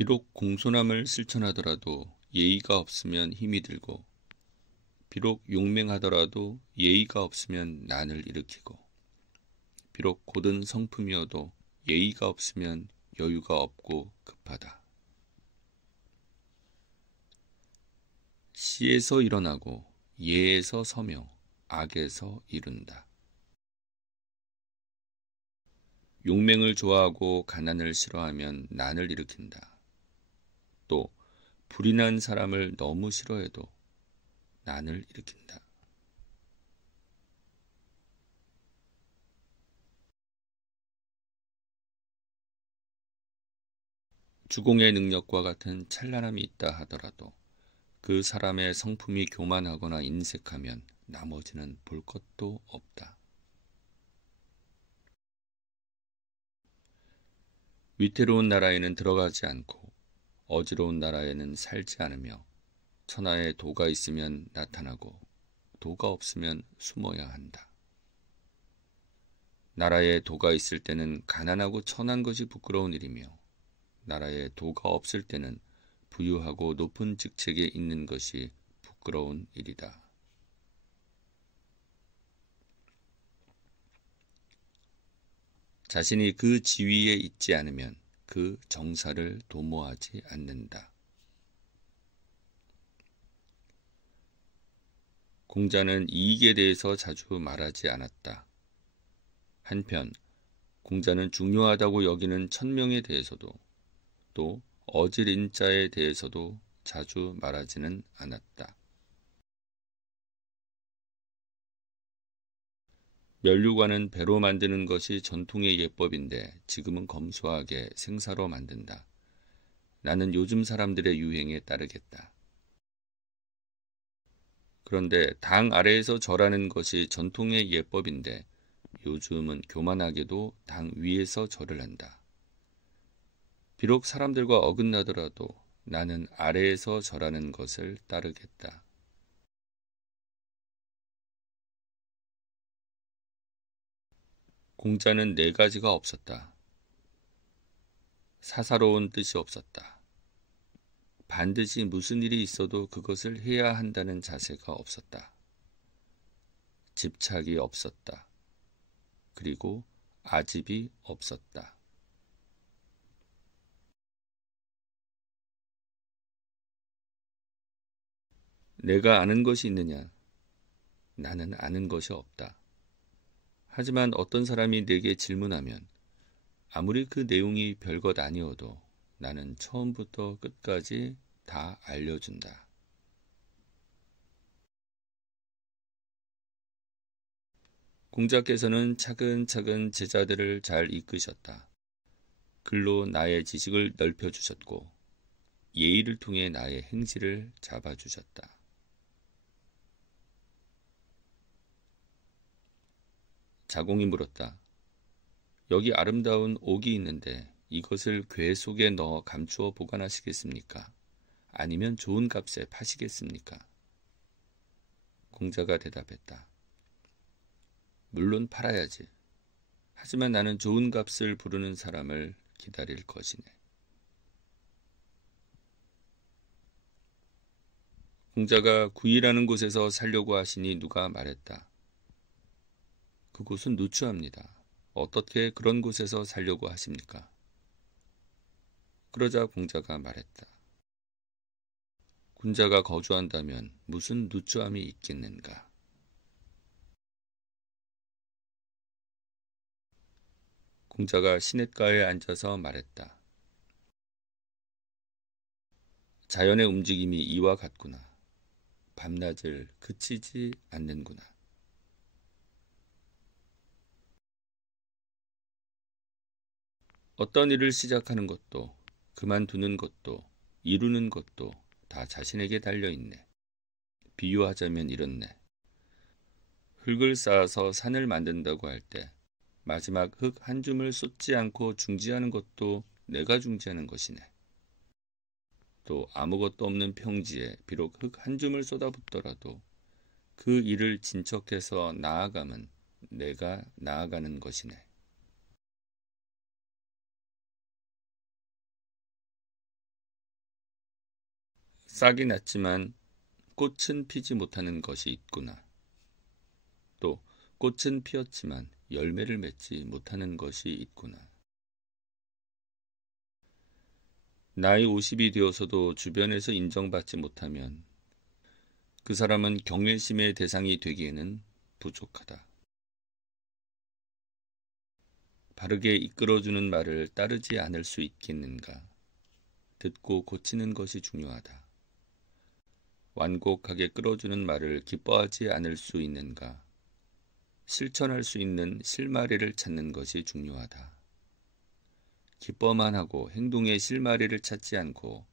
비록 공손함을 실천하더라도 예의가 없으면 힘이 들고, 비록 용맹하더라도 예의가 없으면 난을 일으키고, 비록 고든 성품이어도 예의가 없으면 여유가 없고 급하다. 시에서 일어나고 예에서 서며 악에서 이룬다. 용맹을 좋아하고 가난을 싫어하면 난을 일으킨다. 또 불이 난 사람을 너무 싫어해도 난을 일으킨다. 주공의 능력과 같은 찬란함이 있다 하더라도 그 사람의 성품이 교만하거나 인색하면 나머지는 볼 것도 없다. 위태로운 나라에는 들어가지 않고 어지러운 나라에는 살지 않으며 천하에 도가 있으면 나타나고 도가 없으면 숨어야 한다. 나라에 도가 있을 때는 가난하고 천한 것이 부끄러운 일이며 나라에 도가 없을 때는 부유하고 높은 직책에 있는 것이 부끄러운 일이다. 자신이 그 지위에 있지 않으면 그 정사를 도모하지 않는다. 공자는 이익에 대해서 자주 말하지 않았다. 한편 공자는 중요하다고 여기는 천명에 대해서도 또 어질인자에 대해서도 자주 말하지는 않았다. 면류관은 배로 만드는 것이 전통의 예법인데 지금은 검소하게 생사로 만든다. 나는 요즘 사람들의 유행에 따르겠다. 그런데 당 아래에서 절하는 것이 전통의 예법인데 요즘은 교만하게도 당 위에서 절을 한다. 비록 사람들과 어긋나더라도 나는 아래에서 절하는 것을 따르겠다. 공자는 네 가지가 없었다. 사사로운 뜻이 없었다. 반드시 무슨 일이 있어도 그것을 해야 한다는 자세가 없었다. 집착이 없었다. 그리고 아집이 없었다. 내가 아는 것이 있느냐? 나는 아는 것이 없다. 하지만 어떤 사람이 내게 질문하면 아무리 그 내용이 별것 아니어도 나는 처음부터 끝까지 다 알려준다. 공자께서는 차근차근 제자들을 잘 이끄셨다. 글로 나의 지식을 넓혀주셨고 예의를 통해 나의 행실을 잡아주셨다. 자공이 물었다. 여기 아름다운 옥이 있는데 이것을 궤 속에 넣어 감추어 보관하시겠습니까? 아니면 좋은 값에 파시겠습니까? 공자가 대답했다. 물론 팔아야지. 하지만 나는 좋은 값을 부르는 사람을 기다릴 것이네. 공자가 구이라는 곳에서 살려고 하시니 누가 말했다. 그곳은 누추합니다. 어떻게 그런 곳에서 살려고 하십니까? 그러자 공자가 말했다. 군자가 거주한다면 무슨 누추함이 있겠는가? 공자가 시냇가에 앉아서 말했다. 자연의 움직임이 이와 같구나. 밤낮을 그치지 않는구나. 어떤 일을 시작하는 것도 그만두는 것도 이루는 것도 다 자신에게 달려있네. 비유하자면 이렇네. 흙을 쌓아서 산을 만든다고 할 때 마지막 흙 한 줌을 쏟지 않고 중지하는 것도 내가 중지하는 것이네. 또 아무것도 없는 평지에 비록 흙 한 줌을 쏟아붓더라도 그 일을 진척해서 나아가면 내가 나아가는 것이네. 싹이 났지만 꽃은 피지 못하는 것이 있구나. 또 꽃은 피었지만 열매를 맺지 못하는 것이 있구나. 나이 50이 되어서도 주변에서 인정받지 못하면 그 사람은 경외심의 대상이 되기에는 부족하다. 바르게 이끌어주는 말을 따르지 않을 수 있겠는가? 듣고 고치는 것이 중요하다. 완곡하게 끌어주는 말을 기뻐하지 않을 수 있는가? 실천할 수 있는 실마리를 찾는 것이 중요하다. 기뻐만 하고 행동의 실마리를 찾지 않고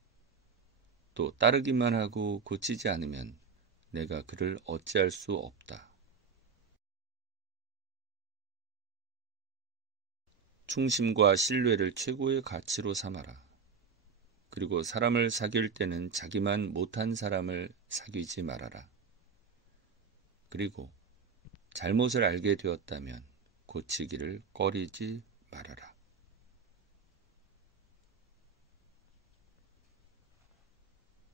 또 따르기만 하고 고치지 않으면 내가 그를 어찌할 수 없다. 충심과 신뢰를 최고의 가치로 삼아라. 그리고 사람을 사귈 때는 자기만 못한 사람을 사귀지 말아라. 그리고 잘못을 알게 되었다면 고치기를 꺼리지 말아라.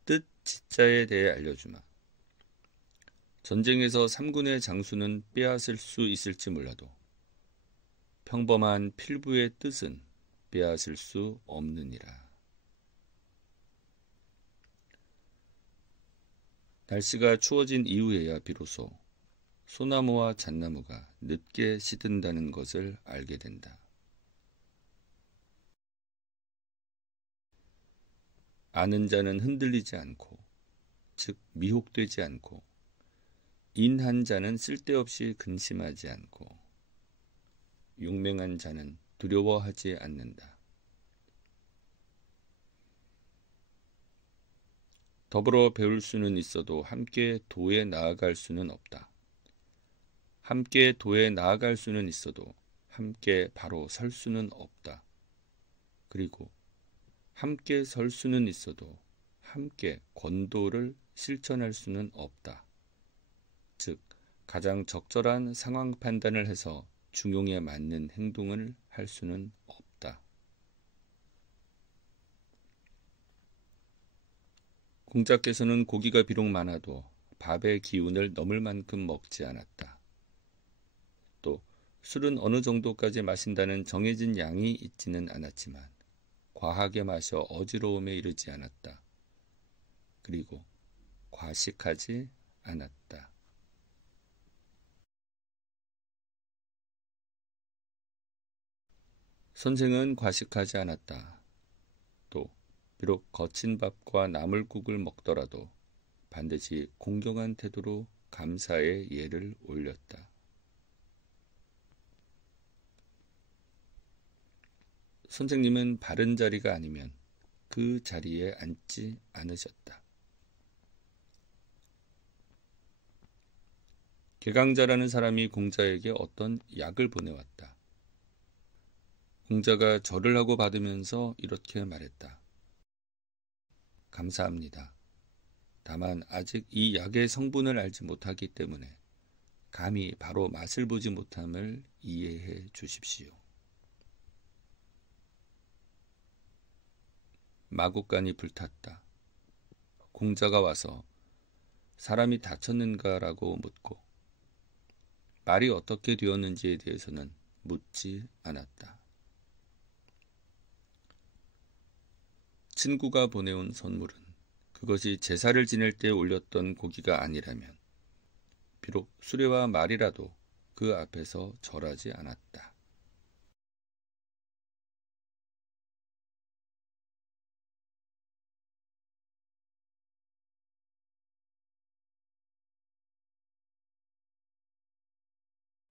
뜻 지자에 대해 알려주마. 전쟁에서 3군의 장수는 빼앗을 수 있을지 몰라도 평범한 필부의 뜻은 빼앗을 수 없느니라. 날씨가 추워진 이후에야 비로소 소나무와 잣나무가 늦게 시든다는 것을 알게 된다. 아는 자는 흔들리지 않고, 즉 미혹되지 않고, 인한 자는 쓸데없이 근심하지 않고, 용맹한 자는 두려워하지 않는다. 더불어 배울 수는 있어도 함께 도에 나아갈 수는 없다. 함께 도에 나아갈 수는 있어도 함께 바로 설 수는 없다. 그리고 함께 설 수는 있어도 함께 권도를 실천할 수는 없다. 즉, 가장 적절한 상황 판단을 해서 중용에 맞는 행동을 할 수는 없다. 공자께서는 고기가 비록 많아도 밥의 기운을 넘을 만큼 먹지 않았다. 또 술은 어느 정도까지 마신다는 정해진 양이 있지는 않았지만 과하게 마셔 어지러움에 이르지 않았다. 그리고 과식하지 않았다. 선생은 과식하지 않았다. 또 비록 거친 밥과 나물국을 먹더라도 반드시 공경한 태도로 감사의 예를 올렸다. 선생님은 바른 자리가 아니면 그 자리에 앉지 않으셨다. 개강자라는 사람이 공자에게 어떤 약을 보내왔다. 공자가 절을 하고 받으면서 이렇게 말했다. 감사합니다. 다만 아직 이 약의 성분을 알지 못하기 때문에 감히 바로 맛을 보지 못함을 이해해 주십시오. 마곡간이 불탔다. 공자가 와서 사람이 다쳤는가라고 묻고 말이 어떻게 되었는지에 대해서는 묻지 않았다. 친구가 보내온 선물은 그것이 제사를 지낼 때 올렸던 고기가 아니라면 비록 수레와 말이라도 그 앞에서 절하지 않았다.